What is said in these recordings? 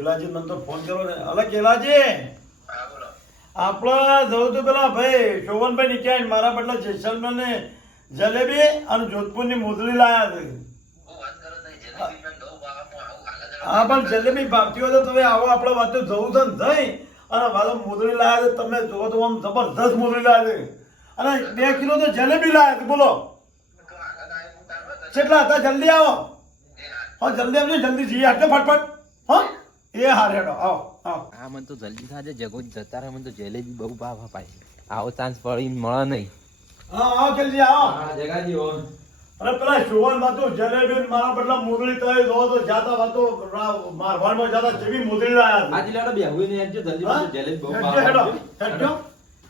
કેલાજી મને તો ફોન કર્યો ને. અલે કેલાજી! આપણે જવું તો પેલા ભાઈ, શોભનભાઈ નીકળ્યા મારા બદલા જેસલમેર ને જલેબી અને જોધપુરની મોદલી લાયા છે. હા, પણ જલેબી ભાવતી હોય તો તમે આવો, આપણે વાત જવું છે ને જઈ. અને વાલો મોદલી લાયા છે, તમે જોવો તો આમ જબરદસ્ત મોદલી લાયા છે. અને બે કિલો તો જલેબી લાયા છે, બોલો. કેટલા હતા? જલ્દી આવો. હા, જલ્દી આવજો જલ્દી જઈએ. આટલે ફટફટ. એ હારેડો આવો આવો. હા મને તો જલ્દી સાજે જગો જતા રહે મને તો જલેબી બહુ ભાવ અપાય છે. આવો ચાન્સ પડી મળે નહીં. હા આવો જલ્દી આવો. જગાજી હો અરે પેલા શોભન વાતો જલેબી મારા બદલા મુરલી તય જો તો જાતા વાતો મારવાડમાં જાતા જેવી મુરલી લાયા આજી લેડો બે હોય ને હેડજો જલ્દી હા? જલેબી બહુ ભાવ હેડો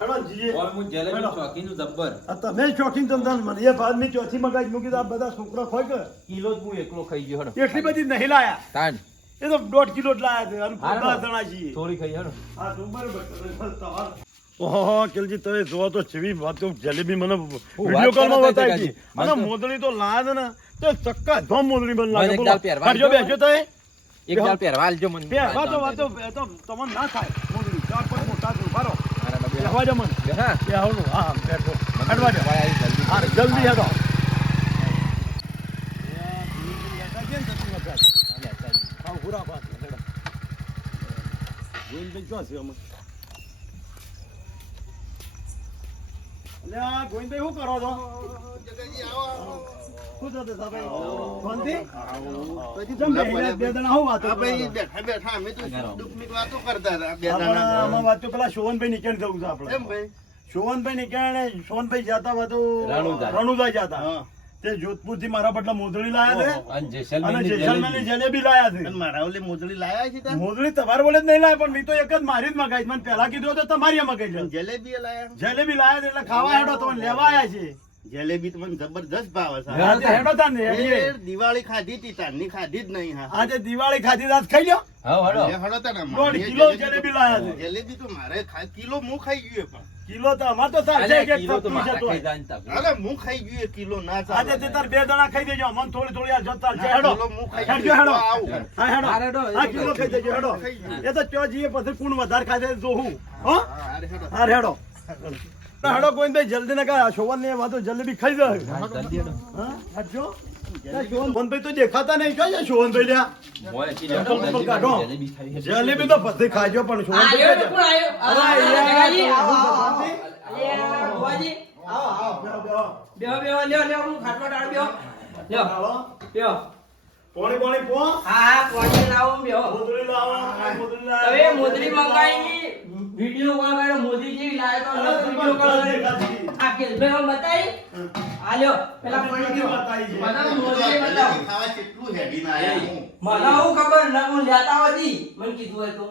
હેડો જીએ. ઓર હું જલેબી હેડો. ચોકીનું જબ્બર. આ તમે શોખીન તમને મને એ ભાતની ચોથી મગાઈ મૂકી તો બધા છોકરા ખોય કે? કિલો જ હું એકલો ખાઈ ગયો હેડો. એટલી બધી નહીં લાયા. એ તો દોઢ કિલો જ લાયા છે અને હા, જણા છીએ. થોડી ખાઈ હેડો હા તો બરાબર ઓહો કિલજી તમે જોવો તો જેવી વાતો જલેબી મને વીડિયો કોલમાં બતાવી હતી. અને મોદળી તો લાયા છે ને. તો ચક્કા ધોમ મોદળી બન મને લાગે બોલો પહેરવા કરજો. બેસજો તો એક દાળ પહેરવા આલજો મને. પહેરવા તો વાતો તો તમને ના થાય મોદળી. ચાર પર મોટા છે બારો બેહવા દો મને. હા. બેહવાનું હા હા, બેઠો. હેડવા દો. ભાઈ આવી જલ્દી. હા જલ્દી હેડો. હાથ, હેડો. ગોવિંદભાઈ ક્યાં છે અમે? અલ્યા, ગોવિંદભાઈ શું કરો છો શું થતું શાંતિ? કેમ બેહીને બે જણા શું વાતો કરો છો? બેઠા બેઠા અમે તો દુઃખની વાતો કરતા હતા બે આમાં જણા. આમાં વાત પેલા શોભનભાઈ નીકળી જવું છે આપણે કેમ ભાઈ શોભનભાઈ જતા હોય રણુદા જતા હા. તે જોધપુરથી મારા બદલા મોદળી લાયા છે. અને જેસલમેરની જલેબી. લાયા છે. મારા ઓલી મોજડી લાયા છે? મોદળી તમારા વડે જ નહીં લાયા પણ મેં તો એક જ મારી જ મગાઈ મને પહેલા કીધું તો તમારી મગાઈ જલેબી લાયા જલેબી લાયા એટલે ખાવા હેડો તો લેવા આયા છે. જલેબી તો જબરદસ્ત ભાવે છે. દિવાળી ખાધી હતી તારની ખાધી જ નહીં હા આજે દિવાળી ખાધી રાત ખાઈ લ્યો હા હેડો એ હળો તાને દોઢ મારી કિલો જલેબી તો- લાયા છે. જલેબી તો મારે કિલો હું ખાઈ ગયો પણ કિલો તો અમાર તો સાચે કે તો થતું છે તાપ. અરે હું ખાઈ ગયો કિલો ના ચાલે. આજે તે તાર બે જણા ખાઈ દેજો મન થોડી થોડી આ જતા છે હેડો કિલો ખાઈ ગયો. હેડો તો હેડો હા, હેડો. હા કિલો ખાઈ દેજો હેડો એ તો ચો જીએ પછી કોણ વધારે ખાધે જોવું હો હા, હેડો. હા કોઈ ના, હેડો જલ્દી ના કા શોભન ને વાતો જલેબી ખાઈ જાય. હા, હેડો. હેડજો શોભનભાઈ તો દેખાતા નહીં. કઈ છે શોભનભાઈ લ્યા જલેબી તો પછી ખાજો પણ શોભનભાઈ. બેહો, બેહો. લ્યો, લ્યો, હું ખાટવા ડાળ બેહો. લ્યો, હાલો. પોણી પોણી પો હા, હા, પાણી લાવો, બેહો. મોદરી લાવો મોદરી લાવો. તમે મોજડી મંગાવી વીડિયો કોલ કર્યો મોદી જેવી લાયો તો અરે, કોલ કર્યો આ લ્યો પેલા પાણી પીવો. બતાવી છે. મને મોજડી જલેબી ખાવા કેટલું હેડી ના આયા હું. મને હું ખબર ના હું લેતા હતી મને કીધું હોય તો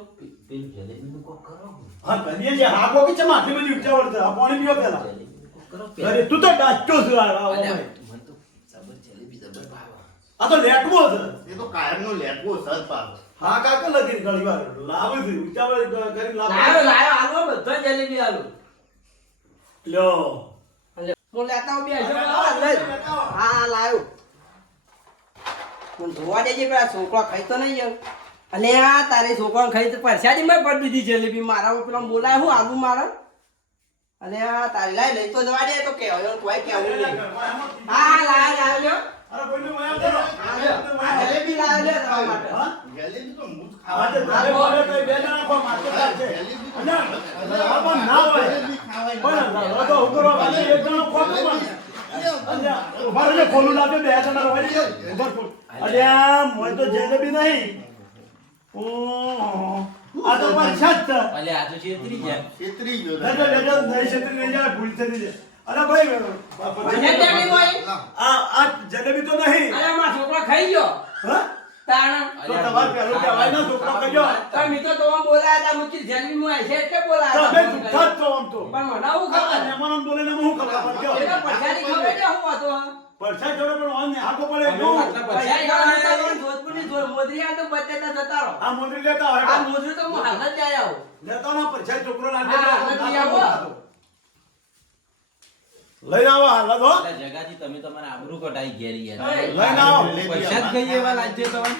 પેલું જલેબીનું કોક કરો. હા કરીએ છીએ હા કોકી ચમ આટલી બધી ઉચાવળ છે આ પાણી પીવો પેલા જલેબીનું કોક કરો. અરે તું તો ડાચો છે આ, આ, અલ્યા, આ. મને તો જબર જલેબી જબર ભાવે. આ તો લેટવો છે એ તો કાયમનો લેટવો છે જ પાછો હા કાકા લગી ઘણી વાર લાવે છે ઉચાવળ કરી લાયો લાવે લાયો આલો બધો જલેબી આલો લ્યો હું લેતા આવું બે હજાર લેતા વાળા આવો, લઈ જ. લેતા આવો. હા લાયો પણ ધોવા દેજે પેલા છોકરો ખાઈ તો નહીં જાય અને આ તારે છોકરો ખાઈ તો પરસાદી માં પડી દીધી જલેબી મારા પેલા બોલાય હું આલુ મારા અને આ તારી લાઈ લઈ તો જવા દે તો કેવું કોઈ કેવું નહીં હા લાયો લાયો લ્યો અરે કોઈને વયા કરો. જલેબી લાયો લ્યો તમારા માટે હા? જલેબી તો તો બે જણા માથે આ પણ ના હોય. પણ તો હું કરવા એક જણો ખોટું પણ. ઊભા રહેજો, ખોલું લાવજો, બે જણા રહો. ઊભા ખોલ. અલ્યા, મોય તો જલેબી નહીં. ઓહો. આ તો પરસાદ છે. અલ્યા, આ તો છેતરી ગયા. છેતરી ગયો લેજો, લેજો, નહીં છેતરી નહીં જાય, ભૂલ જાય. અરે ભાઈ, મને જલેબી હોય? આ આ જલેબી તો નહીં. અરે માં છોકરો ખાઈ ગયો. હા? તાણ. તો તમારે પહેલું કહેવાય ને, છોકરો કહેજો. તમે તો તમે બોલાયા હતા મુકી જલેબી માં છે એટલે બોલાયા તમે. જુઠ્ઠા તો આમ તો. પણ મને હું ને ખબર. બોલે ને હું ખબર પણ કયો? એ પછાડી ખબર કે હું હતો પરસાદ જોડે પણ ઓન પડે નો જો. આટલા પછાડી ખબર હતા તો જોધપુરની મોદરી આ તો બચેતા જતા રહો. આ મોદરી લેતા હોય આ મોદરી તો હું હાલ જ આવું. લેતા ના પરસાદ છોકરો લાગે હા, તો લઈ નાસ્તો આવો. ખાતો. લઈને આવો હાલ. અલ્યા, જગાજી તમે તમારા આબરૂ કઢાઈ ઘેરી યાર. લઈને આવો. પૈસા જ ગઈ એવા લાગશે તમને?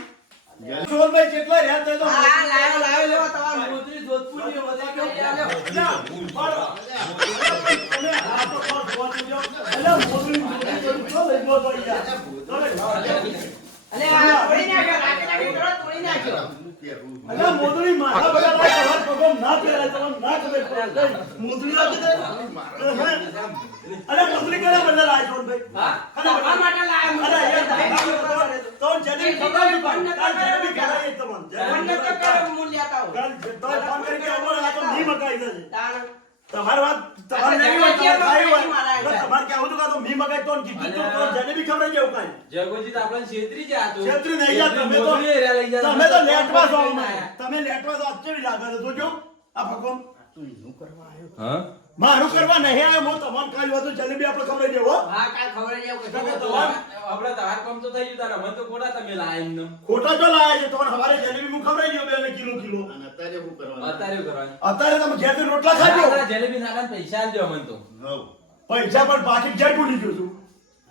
સોનભાઈ જેટલા રહ્યા તે તો હા, હા, લાયો, લાયો, લ્યો, તમારે મોજરી જોધપુરની મોજરી કઈ લ્યો, લ્યો. જા, ઉભારો. તમે આ તો કોણ જોવા દેજો? અલા, મોદી મોદી તો લઈ ગયો તો યાર. તમે- આ તોડી નાખ્યો, નાખી નાખી કરો, તોડી નાખ્યો. અલા, મોદડી માથા બધા ના પહેરાય, તમારે ના ખબર પડે. કઈ મોદડી લાગે તે? અલા, મોદડી કેના બદલે લાય સોનભાઈ? હા? તમારા માટે લાયો, અલા, મોજરી. યાર, તો જલેબી ખવડાવી પણ. કાલ જલેબી ખવડાવીએ તમને. મને તો જલેબી કરો, લેતા આવું. કાલ તો ફોન કરી કે આ તો નહીં મગાઈ દેજે. તાણ. તમારી વાત તમારે નહીં હોય, તમારે હોય. તો તમારે કે આ તો મી મગાઈ તો કીધું તો તો જલેબી ખવડાવી જેવું કાંઈ. જગોજી તો આપણને છેતરી ગયા તો છેતરી નહીં યાર, તમે તો. તમે તો લેટવા જાવ તમે લેટવા જાવ અત્યારે લાગે તો જોજો. આ ભગવાન. મારું કરવા નહીં આવ્યો, હું તમારે ખાઈ હોય જલેબી આપણે ખવડાવી દેવો, હા, કાલ ખવડાવી દેવું કશું તમે હોતું તમારે- નહીં. આપણે તાર કામ તો થઈ ગયું તારા મને તો ખોટા તમે લાયા એમને. ખોટા જો લાયા છે તમારે હવારે જલેબી હું ખવડાવી દઉં બે કિલો કિલો. અને અત્યારે શું કરવાનું અત્યારે કરવાનું. અત્યારે તમે ઘેરથી રોટલા ખાજો. ના, ના, પૈસા આલજો અમને તો. પૈસા પણ બાકી ઘેર ભૂલી ગયો છું.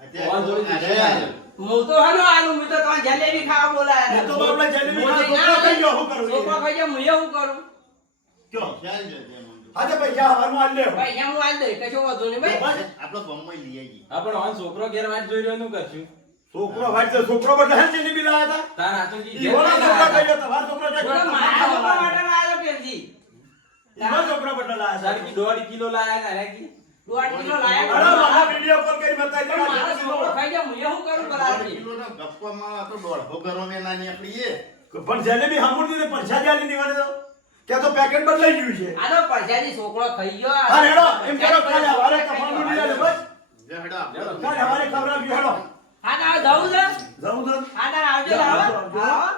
અત્યારે ફોન જોઈ અરે, દીધો. હું તો હાલો આલું, હું તો તમારે જલેબી ખાવા બોલાયા. તો આપણે જલેબી ખાવા કરું? જાય, હું હું છોકરો જોઈ રહ્યો કરશું? છે, લાયા હતા તાર હાથો તમારા મારા માટે લાયા કી દોઢ કિલો લાયા કી? કિલો લાવ્યો. અરે મારા વીડિયો કોલ કરી બતાવી પણ દીધા, મારો જલેબી છોકરો ખાઈ જાય, હું શું કરું દોઢ બરાબર? કિલોનો ગપ્પામાં આ તો દોઢસો ઘરોને ના નીકળીએ. પણ જલેબી સાંભળતી ને પરસાદી આલી દેવાની તો. ત્યાં તો પેકેટ બદલાઈ ગયું છે આ તો પરસાદી છોકરો ખાઈ ગયો. હા હેડો એમ કરો કાલે હવારે તમારું લઈ આલે બસ જે હેડો. કાલે હવારે ખવડાવી હેડો હા, ના જાઉં છે? જાઉં તો હા, આવજો, આવજો, આવો.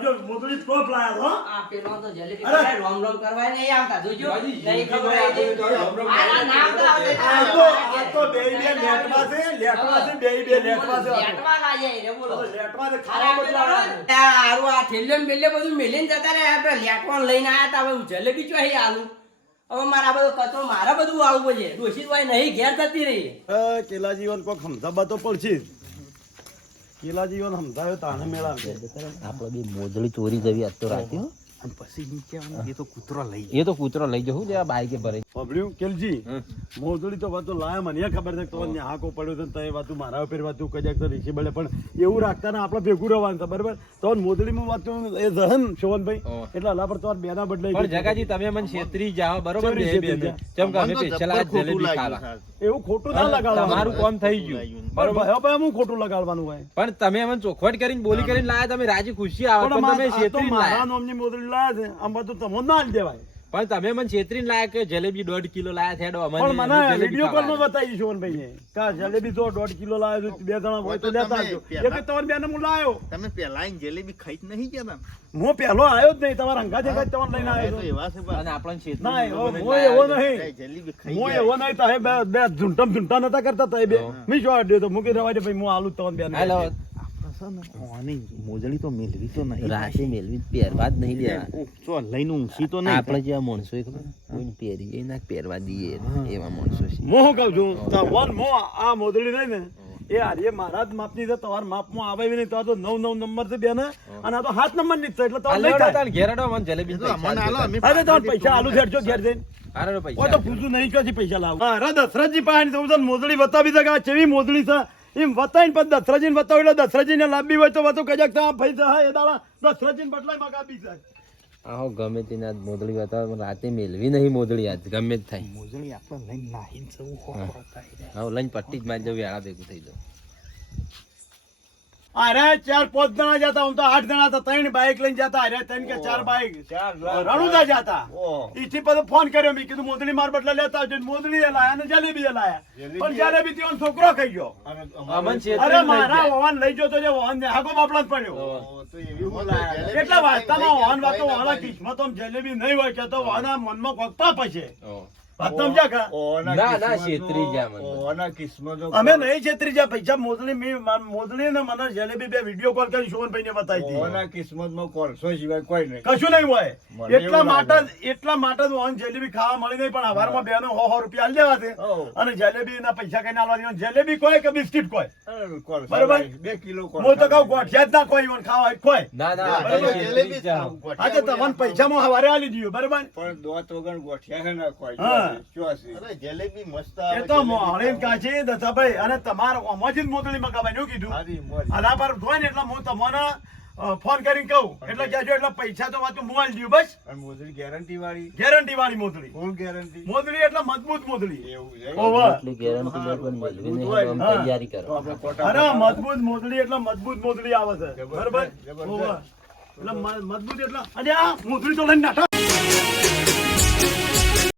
આવજો. આવો. આવજો મોતળી ટોપ લાયા હો. આ પેલો તો જલેબી ખાય, રોમ રોમ કરવાય નહીં આવતા જોજો નહીં ખબર આ તો રોમ રોમ આ નામ તો આ તો આ તો બે બે લેટવા છે લેટવા છે બે બે લેટવા છે લેટવા લાગે રે, બોલો. લેટવા છે આ બદલા પેલો આ હારું આ થેલીઓ ને બેલીઓ બધું મેલીન જતા રહે આપણે લેટવાનું લઈને આયા તા. હવે જલેબી ચો હે આલું. હવે મારે આ બધો કચરો મારે બધું આવું પડશે. ડોશી ભાઈ નહીં ઘેર જતી રહી. કેલા જીવન કોક સમજાવવા તો પડશે. કેલા જીવન સમજાવ્યો તાને મેળાવશે આપણે બી મોજડી ચોરી જવી આજ તો રાતે હો. એ તો કૂતરો લઈ જવું જે આ બાઈકે ભરે? પબડ્યું કેલજી મોજડી તો વાતો લાયા મને. ખબર છે તો હાકો પડ્યો છે ને તઈ વાતું મારા ઉપર વાતું કજાક તો બળે. પણ એવું રાખતા ને આપણે ભેગું રહેવાનું છે બરાબર? તો મોજડીમાં વાતું એ જહન શોવનભાઈ એટલે અલા પર તો બેના બદલાઈ પણ જગાજી તમે મને છેતરી જાવ બરોબર? છેતરી બે બે છેતરી ચમ કે અમે મને ખોટું જલેબી ખાવા. એવું ખોટું ના પણ મારું કોમ થઈ ગયું. બરાબર? હવે હું ખોટું લગાડવાનું હોય? પણ તમે અમને ચોખવટ કરીને બોલી કરીને લાયા તમે રાજી ખુશી આવો પણ તમે આ- લાયા તો મારા નામની નોમની મોજડી લાયા છે. આમ બધું તમને ના દેવાય. પણ તમે મને છેતરીને લાયા કે જલેબી દોઢ કિલો લાયા છે પણ મને વીડિયો કોલમાં ખાવા બતાવી શોભનભાઈ કા જલેબી તો દોઢ કિલો લાયો છું બે જણા હોય તો લેતા આવજો. એક તમારે બેને હું લાયો? તમે પેલા આઈને જલેબી ખાઈ જ નહીં ગયા તા? હું પહેલો આવ્યો જ નહીં તમારા અંગા જગા તમને લઈને આવ્યો તો એવા છે બા. અને આપણને છેતરી ના હું એવો નહીં. જલેબી ખાઈ હું એવો નહીં તો બે બે ઝુંટમ ઝુંટા નતા કરતા તો એ બે મી જો આડ્યો તો મૂકી દેવા દે ભાઈ હું આલુ તમને બેને. છે ને આની મોજડી તો મેલવી તો નહીં. રાશિ મેલવી પહેરવા જ નહીં દેવા ચો લઈને ઊંઘી તો નહીં. આપણે જેવા માણસો એ ખબર? કોઈને પહેરીએ ના પહેરવા દઈએ એવા માણસો છે. હું કહું છું તો વન મો આ મોદડી રહી ને એ હારીએ મારા જ માપની છે તમારા માપમાં આવે નહીં. તો આ તો નવ નવ નંબર છે બેન અને આ તો હાથ નંબરની છે એટલે તમારે થાય. મને જલેબી અરે તમારે પૈસા આલુ ફેરજો ઘેર જઈને. હાલો પૈસા તો પૂછું નહીં ક્યાંથી પૈસા લાવું? અરે દશરથજી પાસે મોજડી બતાવી દે કે આ ચેવી મોદડી છે? એમ બતાવીને પણ દશરથજીને બતાવી એટલે દશરથજીને લાંબી હોય તો વાતો કજાક તો આ ભાઈ તો હા એ દાડા દશરથજીને માં કાપી જાય. આહો ગમે તેને આજ મોદળી બતાવો રાતે મેલવી નહીં મોદળી આજ ગમે જ થાય. મોદળી આપણે લઈને નાહીને જવું હોય. આવો લઈને પટ્ટી જ મારી જવું વેળા ભેગું થઈ જાવ અરે ચાર પાંચ જણા જતા હું તો આઠ જણા હતા ત્રણ બાઈક લઈને જતા અરે ત્રણ કે ચાર બાઈક રણુદા જતા. ઈથી પછી ફોન કર્યો મેં કીધું મોદડી માર બદલા લેતા આવજો મોદડી લાયા અને જલેબી લાયા. પણ જલેબી થી છોકરો ખાઈ ગયો. અરે મારા જાય. વાહન લઈ ગયો તો જે વાહન ને હાગો બાપડા જ પડ્યો એટલા વાસ્તામાં વાહન વાતો વાળા કિસ્મત જલેબી નહીં હોય કે તો વાહના મનમાં કોકતા પાપ હશે ઓહ. વાત સમજ્યા કા? ઓના ના, ના, કિસ્મતમાં- છેતરી ગયા મને. ઓના કિસ્મતમાં અમે નહીં છેતરી પૈસા મોજણી મેં ને મને જલેબી બે વીડિયો કોલ કરી શોભનભાઈ ને બતાવી ઓના કિસ્મતમાં કોલસો સિવાય કોઈ નહીં. કશું નહીં હોય. એટલા માટે એટલા માટે જ ઓન જલેબી ખાવા મળી નહીં પણ હવારમાં બેનો સો સો રૂપિયા આલી દેવા છે. અને જલેબી ના પૈસા કઈ ના દેવાના. જલેબી કોઈ કે બિસ્કિટ કોઈ? બરોબર. બે કિલો હું તો કઉ ગોઠિયા જ ના કોઈ ખાવા કોઈ. ના ના જલેબી. ખાવું, આજે તમને પૈસામાં હવારે આલી દીધું બરાબર? પણ દોત વગર ગોઠિયા ના કોઈ. હા. અરે જલેબી મસ્ત એ તો જલેબી કાચી દત્તાભાઈ અને તમારે ઓમાંથી જ મગાવાય એવું કીધું. આના પર હોય ને એટલે હું તમને ફોન કરીને કહું. એટલે કહેજો એટલે પૈસા તો વાતું મોબાઈલ દઉં બસ. અને ગેરંટી વાળી? ગેરંટી વાળી મોતળી ફૂલ ગેરંટી મોતળી એટલે મજબૂત એવું ગેરંટી કરો. અરે મજબૂત મોતળી એટલે મજબૂત મોતળી આવે છે. બરોબર? એટલે મજબૂત એટલે અને આ મોતળી તો લઈને નાઠા.